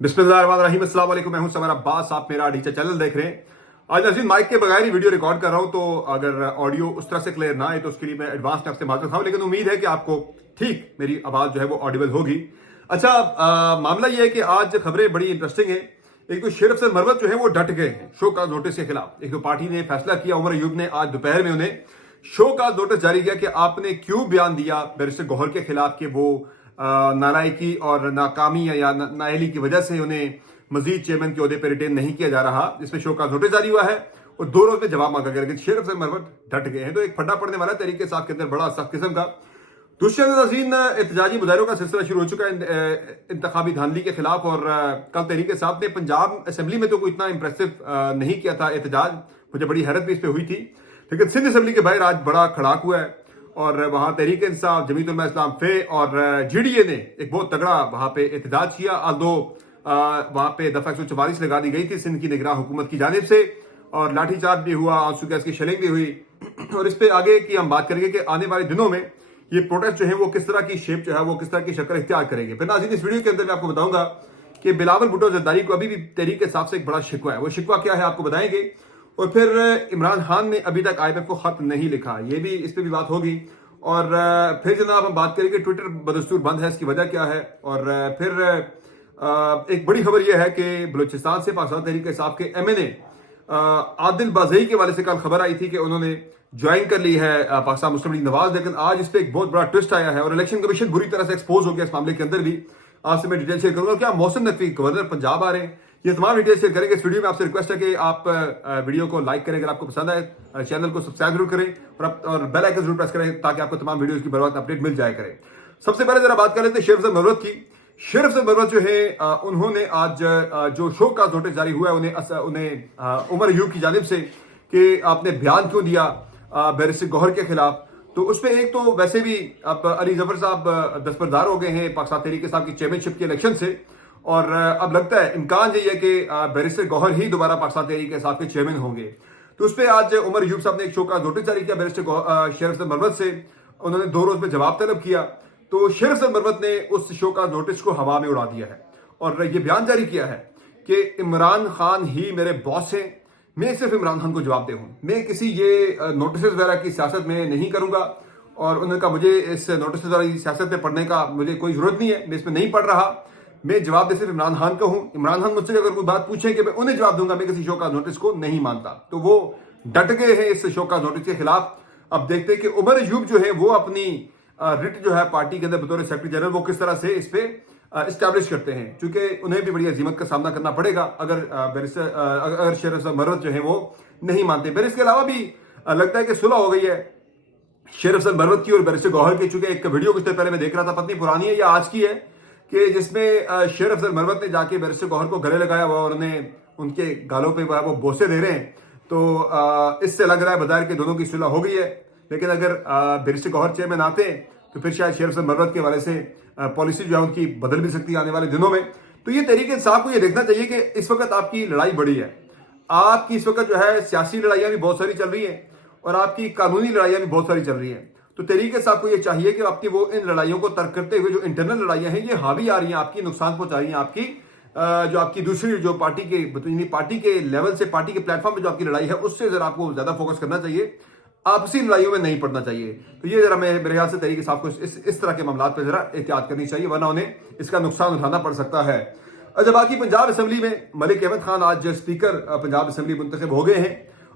बिस्मिल्लाहिर्रहमानिर्रहीम, अस्सलाम वालेकुम। मैं हूं समर अब्बास, आप मेरा डीचा चैनल देख रहे हैं। आज नाज़रीन माइक के बगैर ही वीडियो रिकॉर्ड कर रहा हूं, तो अगर ऑडियो उस तरह से क्लियर ना आए तो उसके लिए मैं एडवांस में आपसे माफी खाऊं, लेकिन उम्मीद है कि आपको ठीक मेरी आवाज जो है वो ऑडिबल होगी। अच्छा, मामला ये है कि आज खबरें बड़ी इंटरेस्टिंग है। एक तो शेर अफजल मरवत जो है वो डट गए हैं शो का नोटिस के खिलाफ। एक तो पार्टी ने फैसला किया, उमर अयूब ने आज दोपहर में उन्हें शो का नोटिस जारी किया कि आपने क्यों बयान दिया बैरिस्टर गौहर के खिलाफ कि वो नालायकी और नाकामी या नाअहली की वजह से उन्हें मजीद चेयरमैन के ओहदे पर रिटेन नहीं किया जा रहा। इसमें शो का नोटिस जारी हुआ है और 2 रोज में जवाब मांगा गया, लेकिन शेर अफजल मरवत डट गए हैं। तो एक फटा पड़ने वाला तरीके इंसाफ के अंदर बड़ा सख्त किस्म का। दूसरे नाज़रीन, एहतजाजी मुजाहरों का सिलसिला शुरू हो चुका है इंतखाबी धांधली के खिलाफ, और कल तहरीक इंसाफ ने पंजाब असेंबली में तो कोई इतना इंप्रेसिव नहीं किया था एहतजाज, मुझे बड़ी हैरत भी इस पर हुई थी, लेकिन सिंध असेंबली के बाहर आज बड़ा खड़ाक हुआ है और वहां तहरीक इंसाफ, जमीयत उलमा इस्लाम फे और जीडीए ने एक बहुत तगड़ा वहां पे एहतजाज किया। आल्दो वहां पे दफा 144 लगा दी गई थी सिंध की निगरान हुकूमत की जानिब से, और लाठीचार्ज भी हुआ, आंसू गैस की शेलिंग भी हुई। और इस पे आगे की हम बात करेंगे कि आने वाले दिनों में ये प्रोटेस्ट जो है वो किस तरह की शेप जो है वो किस तरह की शक्ल इख्तियार करेंगे। फिर नाज़रीन, इस वीडियो के अंदर मैं आपको बताऊंगा कि बिलावल भुट्टो जरदारी को अभी भी तहरीक इंसाफ से एक बड़ा शिकवा है। वो शिकवा क्या है आपको बताएंगे। और फिर इमरान खान ने अभी तक IMF को खत नहीं लिखा, ये भी इस पर भी बात होगी। और फिर जनाब हम बात करेंगे ट्विटर बदस्तूर बंद है, इसकी वजह क्या है। और फिर एक बड़ी खबर यह है कि बलूचिस्तान से पाकिस्तान तहरीक इंसाफ के MNA आदिल बाज़ई के वाले से कल खबर आई थी कि उन्होंने ज्वाइन कर ली है पाकिस्तान मुस्लिम लीग नवाज, लेकिन आज इस पर एक बहुत बड़ा ट्विस्ट आया है और इलेक्शन कमीशन बुरी तरह से एक्सपोज हो गया इस मामले के अंदर भी। आज से मैं डिटेल शेयर करूंगा। क्या मौसम नकवी गवर्नर पंजाब आ रहे हैं, ये तमाम डिटेल शेयर करेंगे इस वीडियो में। आपसे रिक्वेस्ट है कि आप वीडियो को लाइक करें, अगर आपको पसंद आए चैनल को सब्सक्राइब जरूर करें और बेल आइकन जरूर प्रेस करें ताकि आपको तमाम वीडियोस की बर वक्त अपडेट मिल जाया करे। सबसे पहले जरा बात कर लेते हैं शेर अफजल मरवत की। शेर अफजल मरवत जो है उन्होंने आज जो शो का नोटिस जारी हुआ है उन्हें उमर अयूब की जानिब से कि आपने बयान क्यों दिया बैरिस्टर गौहर के खिलाफ, तो उसमें एक तो वैसे भी अब अली जफर साहब दस्तबरदार हो गए हैं पाकिस्तान तहरीक इंसाफ की चेयरमैनशिप के इलेक्शन से, और अब लगता है इम्कान यही है कि बैरिस्टर गौहर ही दोबारा पाकिस्तान तहरीक इंसाफ के चेयरमैन होंगे। तो उस पर आज उमर अयूब साहब ने एक शो का नोटिस जारी किया बैरिस्टर शेर अफजल मरवत से। उन्होंने 2 रोज में जवाब तलब किया, तो शेर अफजल मरवत ने उस शो का नोटिस को हवा में उड़ा दिया है और ये बयान जारी किया है कि इमरान खान ही मेरे बॉस हैं, मैं सिर्फ इमरान खान को जवाब दे हूं, मैं किसी ये नोटिस वगैरह की सियासत में नहीं करूंगा। और उन्होंने कहा मुझे इस नोटिस वाली सियासत में पढ़ने का मुझे कोई जरूरत नहीं है, मैं इसमें नहीं पढ़ रहा, मैं जवाब दे सिर्फ इमरान खान को हूं। इमरान खान मुझसे अगर कोई बात पूछे कि मैं उन्हें जवाब दूंगा, मैं किसी शो का नोटिस को नहीं मानता। तो वो डट गए हैं इस शो का नोटिस के खिलाफ। अब देखते हैं कि उमर अयूब जो है वो अपनी रिट जो है पार्टी के अंदर बतौर सेक्रेटरी जनरल वो किस तरह से इस पे इस्टेब्लिश करते हैं, क्योंकि उन्हें भी बड़ी अजीमत का सामना करना पड़ेगा अगर अगर शेर अफजल मरवत जो है वो नहीं मानते। फिर इसके अलावा भी लगता है कि सुलह हो गई है शेर अफजल मरवत की और बैरिस्टर गौहर की। चूंकि एक वीडियो कुछ देर पहले मैं देख रहा था, पत्नी पुरानी है या आज की है, कि जिसमें शेर अफजल मरवत ने जाके बैरिस्टर गौहर को गले लगाया हुआ और उन्हें उनके गालों पे वो बोसे दे रहे हैं। तो इससे लग रहा है बजाय कि दोनों की सुलह हो गई है, लेकिन अगर बैरिस्टर गौहर चेयरमैन आते हैं तो फिर शायद शेर अफजल मरवत के वाले से पॉलिसी जो है उनकी बदल भी सकती है आने वाले दिनों में। तो ये तहरीक इंसाफ को ये देखना चाहिए कि इस वक्त आपकी लड़ाई बड़ी है, आपकी इस वक्त जो है सियासी लड़ाइयां भी बहुत सारी चल रही हैं और आपकी कानूनी लड़ाइयां भी बहुत सारी चल रही हैं। तो तहरीक इंसाफ को ये चाहिए कि आपकी वो इन लड़ाइयों को तर्क करते हुए जो इंटरनल लड़ाइयां हैं ये हावी आ रही हैं, आपकी नुकसान पहुंचा रही हैं, आपकी जो आपकी दूसरी जो पार्टी के लेवल से, पार्टी के प्लेटफॉर्म पे जो आपकी लड़ाई है उससे जरा आपको ज्यादा फोकस करना चाहिए, आपसी लड़ाइयों में नहीं पड़ना चाहिए। तो ये जरा मेरे ख्याल से तहरीक इंसाफ को इस तरह के मामला पर जरा एहतियात करनी चाहिए, वरना उन्हें इसका नुकसान उठाना पड़ सकता है। अच्छा, बाकी पंजाब असेंबली में मलिक अहमद खान आज स्पीकर पंजाब असेंबली मुंतखब हो गए हैं,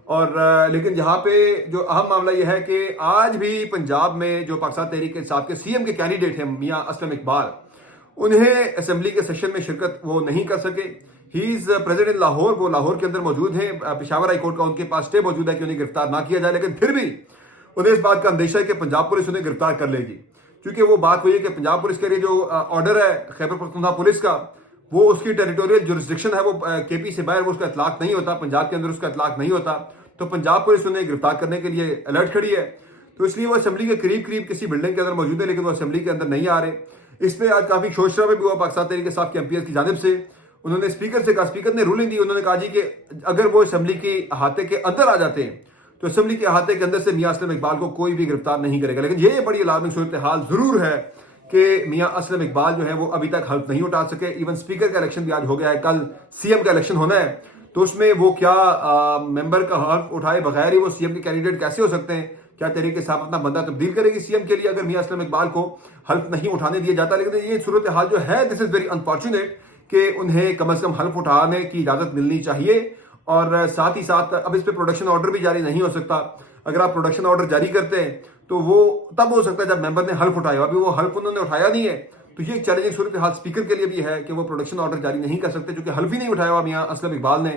और लेकिन यहाँ पे जो अहम मामला यह है कि आज भी पंजाब में जो पाकिस्तान तहरीक इंसाफ के CM के कैंडिडेट हैं मियां असलम इकबाल, उन्हें असेंबली के सेशन में शिरकत वो नहीं कर सके। He is present in Lahore, वो लाहौर के अंदर मौजूद हैं, पेशावर हाई कोर्ट का उनके पास स्टे मौजूद है कि उन्हें गिरफ्तार ना किया जाए, लेकिन फिर भी उन्हें इस बात का अंदेशा है कि पंजाब पुलिस उन्हें गिरफ्तार कर लेगी। क्योंकि वो बात हुई है कि पंजाब पुलिस के लिए जो ऑर्डर है खैबर पख्तूनख्वा पुलिस का, वो उसकी टेरिटोरियल जुरिस्डिक्शन है, वो KP से बाहर वो उसका इतलाक नहीं होता, पंजाब के अंदर उसका इतलाक नहीं होता। तो पंजाब पुलिस उन्हें गिरफ्तार करने के लिए अलर्ट खड़ी है, तो इसलिए वो असेंबली के करीब करीब किसी बिल्डिंग के अंदर मौजूद है, लेकिन वो असेंबली के अंदर नहीं आ रहे। इस पर आज काफी शोर शराबा भी हुआ पाकिस्तान तहरीक इंसाफ के MPs की जानिब से। उन्होंने स्पीकर से कहा, स्पीकर ने रूलिंग दी, उन्होंने कहा जी कि अगर वो असेंबली के अहाते के अंदर आ जाते हैं तो असेंबली के अहाते के अंदर से मियां असलम इकबाल को कोई भी गिरफ्तार नहीं करेगा। लेकिन ये बड़ी अलार्मिंग सूरत हाल जरूर है کہ میاں اسلم اقبال جو ہے وہ ابھی تک حلف نہیں اٹھا سکے. ایون اسپیکر کا الیکشن بھی آج ہو گیا ہے, کل سی ایم کا الیکشن ہونا ہے, تو اس میں وہ کیا ممبر کا حلف اٹھائے بغیر ہی وہ سی ایم کے کینڈیڈیٹ کیسے ہو سکتے ہیں؟ کیا تحریک انصاف اپنا بندہ تبدیل کرے گی سی ایم کے لیے اگر میاں اسلم اقبال کو حلف نہیں اٹھانے دیا جاتا؟ لیکن یہ صورتحال جو ہے دس از ویری انفارچونیٹ کہ انہیں کم از کم حلف اٹھانے کی اجازت ملنی چاہیے. اور ساتھ ہی ساتھ اب اس پہ پروڈکشن آرڈر بھی جاری نہیں ہو سکتا. اگر آپ پروڈکشن آرڈر جاری کرتے ہیں تو وہ تب ہو سکتا ہے جب ممبر نے حلف اٹھایا. ابھی وہ حلف انہوں نے اٹھایا نہیں ہے, تو یہ ایک چیلنجنگ صورتحال اسپیکر کے لیے بھی ہے کہ وہ پروڈکشن آرڈر جاری نہیں کر سکتے کیونکہ حلف ہی نہیں اٹھایا ہوا میاں اسلم اقبال نے.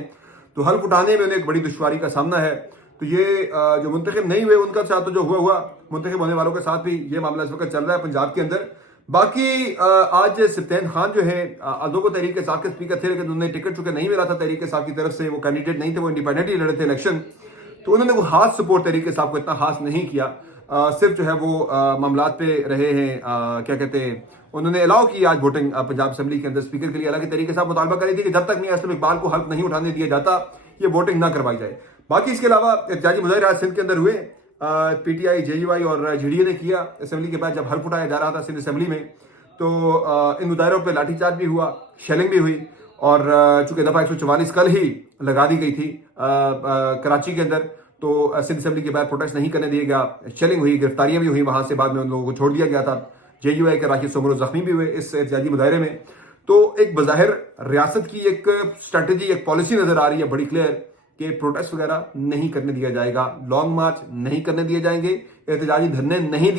تو حلف اٹھانے میں انہیں ایک بڑی دشواری کا سامنا ہے. تو یہ جو منتخب نہیں ہوئے ان کا ساتھ تو جو ہوا منتخب ہونے والوں کے ساتھ بھی یہ معاملہ اس وقت چل رہا ہے پنجاب کے اندر. باقی آج سبطین خان جو ہے ادو کو تحریک انصاف کے اسپیکر تھے, لیکن انہیں ٹکٹ چونکہ نہیں ملا تھا تحریک انصاف کی طرف سے, وہ کینڈیڈیٹ نہیں تھے, وہ انڈیپینڈنٹ ہی لڑے تھے الیکشن, تو انہوں نے وہ خاص سپورٹ تحریک انصاف کو اتنا خاص نہیں کیا. صرف جو ہے وہ معاملات پہ رہے ہیں, کیا کہتے ہیں, انہوں نے الاؤ کی آج ووٹنگ پنجاب اسمبلی کے اندر اسپیکر کے لیے. حالانکہ تحریک انصاف مطالبہ کری تھی کہ جب تک میاں اسلم اقبال کو حلف نہیں اٹھانے دیا جاتا یہ ووٹنگ نہ کروائی جائے. باقی اس کے علاوہ احتجاجی مظاہرے آج سندھ کے اندر ہوئے, P T I, J you آئی اور جے ڈی اے نے کیا اسمبلی کے بعد جب حلف اٹھایا جا رہا تھا سندھ اسمبلی میں. تو ان مظاہروں پہ لاٹھی چارج بھی ہوا, شیلنگ بھی ہوئی, اور چونکہ دفعہ 144 کل ہی لگا دی گئی تھی کراچی کے اندر, تو سندھ اسمبلی کے بعد پروٹیسٹ نہیں کرنے دیا گیا, شیلنگ ہوئی, گرفتاریاں بھی ہوئی وہاں سے, بعد میں ان لوگوں کو چھوڑ دیا گیا تھا. جے یو آئی کے راشد سومرو زخمی بھی ہوئے اس احتجاجی مظاہرے میں. تو ایک بظاہر ریاست کی ایک اسٹریٹجی, ایک پالیسی نظر آ رہی ہے بڑی کلیئر کہ پروٹیسٹ وغیرہ نہیں کرنے دیا جائے گا, لانگ مارچ نہیں کرنے دیے جائیں گے, احتجاجی دھرنے نہیں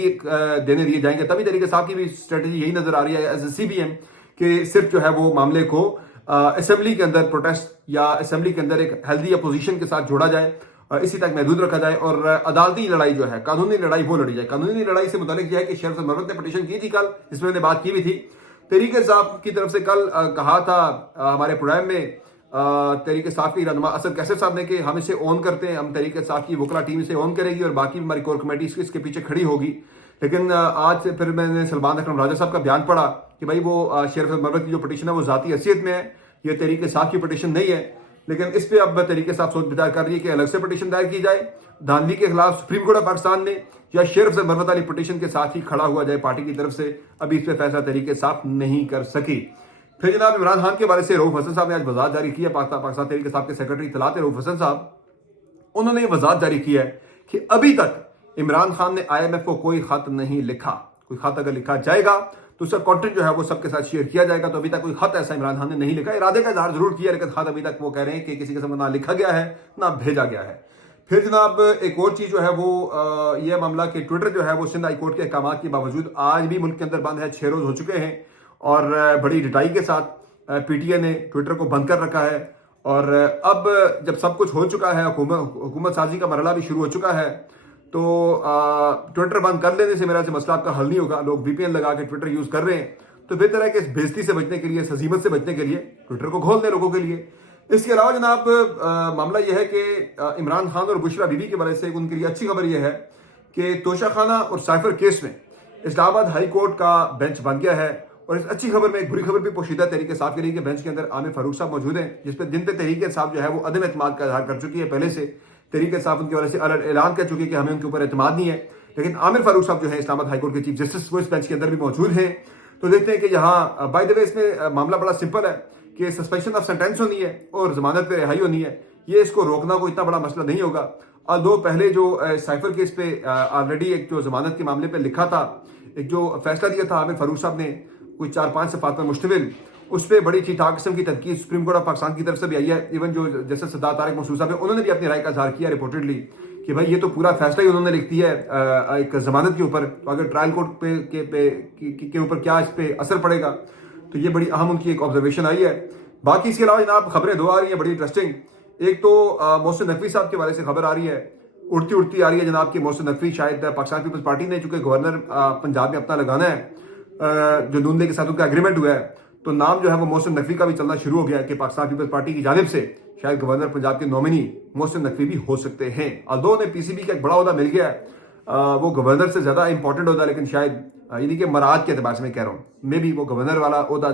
دینے دیے جائیں گے. تبھی طریقے صاحب کی بھی اسٹریٹجی یہی نظر آ رہی ہے as A C B M کہ صرف جو ہے وہ معاملے کو اسمبلی کے اندر پروٹیسٹ یا اسمبلی کے اندر ایک ہیلدی اپوزیشن کے ساتھ جوڑا جائے, اسی تک محدود رکھا جائے, اور عدالتی لڑائی جو ہے, قانونی لڑائی وہ لڑی جائے. قانونی لڑائی سے متعلق یہ ہے کہ شیخ مرت نے پٹیشن کی تھی کل, جس میں انہوں نے بات کی بھی تھی. تحریک انصاف کی طرف سے کل کہا تھا ہمارے پروگرام میں تحریک انصاف کی رہنما اسد کیسر صاحب نے کہ ہم اسے اون کرتے ہیں, ہم تحریک انصاف کی وکلا ٹیم اسے اون کرے گی اور باقی ہماری کور کمیٹی اس کے پیچھے کھڑی ہوگی. لیکن آج پھر میں نے سلمان اکرم راجہ صاحب کا بیان پڑھا کہ بھائی وہ شیخ مرت کی جو پٹیشن ہے وہ ذاتی حیثیت میں ہے, یہ تحریک انصاف کی پٹیشن نہیں ہے. لیکن اس پہ اب تحریک انصاف سوچ بچار کر رہی ہے کہ الگ سے پٹیشن دائر کی جائے دھاندلی کے خلاف سپریم کورٹ آف پاکستان میں, یا شیخ مرت والی پٹیشن کے ساتھ ہی کھڑا ہوا جائے پارٹی کی طرف سے. ابھی اس پہ فیصلہ تحریک انصاف نہیں کر سکی. پھر جناب عمران خان کے بارے سے رؤوف حسن صاحب نے آج وضاحت جاری کی ہے. پاکستان تحریک انصاف کے سیکرٹری اطلاعات رؤوف حسن صاحب, انہوں نے یہ وضاحت جاری کی ہے کہ ابھی تک عمران خان نے آئی ایم ایف کو کوئی خط نہیں لکھا. کوئی خط اگر لکھا جائے گا تو اس کا کانٹینٹ جو ہے وہ سب کے ساتھ شیئر کیا جائے گا. تو ابھی تک کوئی خط ایسا عمران خان نے نہیں لکھا. ارادے کا اظہار ضرور کیا, لیکن خط ابھی تک وہ کہہ رہے ہیں کہ کسی قسم کا نہ لکھا گیا ہے نہ بھیجا گیا ہے. پھر جناب ایک اور چیز جو ہے وہ یہ معاملہ کہ ٹویٹر جو ہے وہ سندھ ہائی کورٹ کے احکامات کے باوجود آج بھی ملک کے اندر بند ہے. 6 روز ہو چکے ہیں اور بڑی ڈٹائی کے ساتھ پی ٹی اے نے ٹویٹر کو بند کر رکھا ہے. اور اب جب سب کچھ ہو چکا ہے, حکومت سازی کا مرحلہ بھی شروع ہو چکا ہے, تو ٹویٹر بند کر لینے سے میرا سے مسئلہ آپ کا حل نہیں ہوگا. لوگ وی پی این لگا کے ٹویٹر یوز کر رہے ہیں, تو بہتر ہے کہ اس بےزتی سے بچنے کے لیے, اس ہزیمت سے بچنے کے لیے ٹویٹر کو کھول دیں لوگوں کے لیے. اس کے علاوہ جناب معاملہ یہ ہے کہ عمران خان اور بشرا بی بی کے بارے سے ان کے لیے اچھی خبر یہ ہے کہ توشہ خانہ اور سائفر کیس میں اسلام آباد ہائی کورٹ کا بینچ بن گیا ہے. اور اس اچھی خبر میں ایک بری خبر بھی پوشیدہ تحریک انصاف کے لیے کہ بینچ کے اندر عامر فاروق صاحب موجود ہیں, جس پہ جن پہ تحریک انصاف جو ہے وہ عدم اعتماد کا اظہار کر چکی ہے پہلے سے. تحریک انصاف ان کی وجہ سے اعلان کر چکی ہے کہ ہمیں ان کے اوپر اعتماد نہیں ہے. لیکن عامر فاروق صاحب جو ہے اسلام آباد ہائی کورٹ کے چیف جسٹس, وہ اس بینچ کے اندر بھی موجود ہیں. تو دیکھتے ہیں کہ یہاں بائی دا وے اس میں معاملہ بڑا سمپل ہے کہ سسپینشن آف سینٹینس ہونی ہے اور ضمانت پہ رہائی ہونی ہے. یہ اس کو روکنا کوئی اتنا بڑا مسئلہ نہیں ہوگا. اور دو پہلے جو سائفر کیس پہ آلریڈی ایک جو ضمانت کے معاملے پہ لکھا تھا, ایک جو فیصلہ دیا تھا عامر فاروق صاحب نے کوئی 4-5 صفحات پر مشتمل, اس پہ بڑی ٹھیک ٹھاک قسم کی تنقید سپریم کورٹ آف پاکستان کی طرف سے بھی آئی ہے. ایون جو جیسے سردار طارق منصور صاحب ہیں, انہوں نے بھی اپنی رائے کا اظہار کیا رپورٹڈلی کہ بھائی یہ تو پورا فیصلہ ہی انہوں نے لکھ دیا ہے ایک ضمانت کے اوپر, تو اگر ٹرائل کورٹ کے اوپر کیا اس پہ اثر پڑے گا. تو یہ بڑی اہم ان کی ایک آبزرویشن آئی ہے. باقی اس کے علاوہ جناب خبریں دو آ رہی ہیں بڑی انٹرسٹنگ. ایک تو محسن نقوی صاحب کے بارے سے خبر آ رہی ہے, اڑتی آ رہی ہے جناب کہ محسن نقوی شاید پاکستان پیپلز پارٹی نے چونکہ گورنر پنجاب میں اپنا لگانا ہے, جو نون لیگ کے ساتھ ان کا ایگریمنٹ ہوا ہے, تو نام جو ہے وہ محسن نقوی کا بھی چلنا شروع ہو گیا ہے کہ پاکستان پیپلز پارٹی کی جانب سے شاید گورنر پنجاب کے نومنی محسن نقوی بھی ہو سکتے ہیں. الدو نے پی سی بی کا ایک بڑا عہدہ مل گیا ہے, وہ گورنر سے زیادہ امپورٹنٹ عہدہ, لیکن شاید یعنی کہ مراعات کے اعتبار سے میں کہہ رہا ہوں, مے بی وہ گورنر والا عہدہ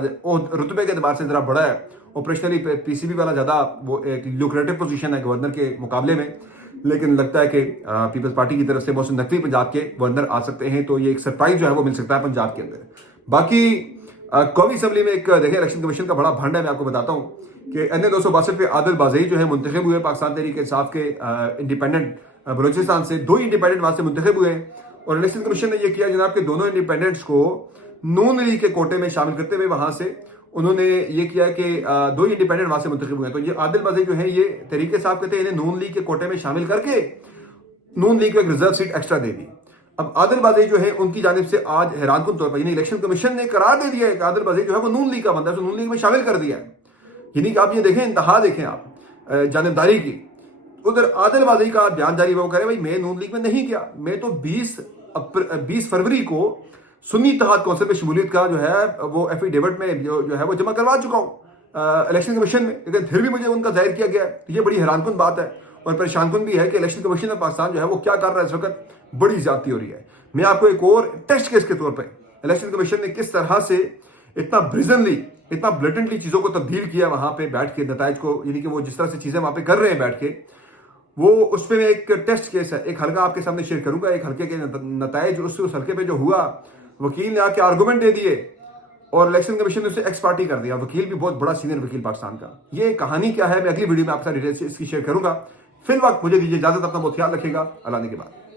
رتبے کے اعتبار سے ذرا بڑا ہے. آپریشنلی پی سی بی والا زیادہ وہ ایک لوکریٹو پوزیشن ہے گورنر کے مقابلے میں, لیکن لگتا ہے کہ پیپلز پارٹی کی طرف سے محسن نقوی پنجاب کے گورنر آ سکتے ہیں. تو یہ ایک سرپرائز جو ہے وہ مل سکتا ہے پنجاب کے اندر. बाकी कौमी असम्बली में एक देखें इलेक्शन कमीशन का बड़ा भंड है, मैं आपको बताता हूँ कि NA 262 पे आदिल बाज़ई जो है मुंतखब हुए पाकिस्तान तहरीक इंसाफ के इंडिपेंडेंट बलूचिस्तान से। 2 इंडिपेंडेंट वहाँ से मुंतखब हुए और इलेक्शन कमीशन ने ये किया जनाब कि दोनों इंडिपेंडेंट्स को नून लीग के कोटे में शामिल करते हुए वहाँ से उन्होंने ये किया कि 2 इंडिपेंडेंट वहाँ से मुंतखब हुए। तो ये आदिल बाज़ई जो है ये तहरीक इंसाफ कहते हैं इन्हें नून लीग के कोटे में शामिल करके नून लीग को एक रिजर्व सीट एक्स्ट्रा दे दी। अब आदिल बाज़ई जो है उनकी जानिब से आज हैरानकुन तौर पर यानी इलेक्शन कमीशन ने करार दे दिया है कि आदिल बाज़ई जो है वो नून लीग का बंदा है, नून लीग में शामिल कर दिया है। यानी कि आप ये देखें, इंतहा देखें आप जानिबदारी की। उधर आदिल बाज़ई का बयान जारी वो करे भाई मैं नून लीग में नहीं गया, मैं तो 20 फरवरी को सुन्नी इत्तेहाद कौंसिल में शमूलियत का जो है वो एफिडेविट में जो है वो जमा करवा चुका हूँ इलेक्शन कमीशन में, लेकिन फिर भी मुझे उनका जाहिर किया गया है। ये बड़ी हैरानकुन बात है और परेशानकुन भी है कि इलेक्शन कमीशन ऑफ पाकिस्तान जो है वो क्या कर रहा है इस वक्त, बड़ी ज्यादती हो रही है। मैं आपको एक और टेस्ट केस के तौर पर इलेक्शन कमीशन ने किस तरह से इतना ब्रिजनली इतना ब्लेटेंटली चीजों को तब्दील किया वहां पे बैठ के नताइज को, यानी कि वो जिस तरह से चीजें वहां पे कर रहे हैं बैठ के, वो उस पर एक टेस्ट केस है, एक हल्का आपके सामने शेयर करूंगा। एक हल्के के नताइज उस हल्के पे जो हुआ, वकील ने आके आर्गूमेंट दे दिए और इलेक्शन कमीशन ने उसे एक्स पार्टी कर दिया। वकील भी बहुत बड़ा सीनियर वकील पाकिस्तान का। ये कहानी क्या है मैं अगली वीडियो में आपके साथ डिटेल से इसकी शेयर करूंगा। फिल वक्त मुझे दीजिए इजाजत, अपना बहुत ख्याल रखिएगा। अल्लाह ने के बाद।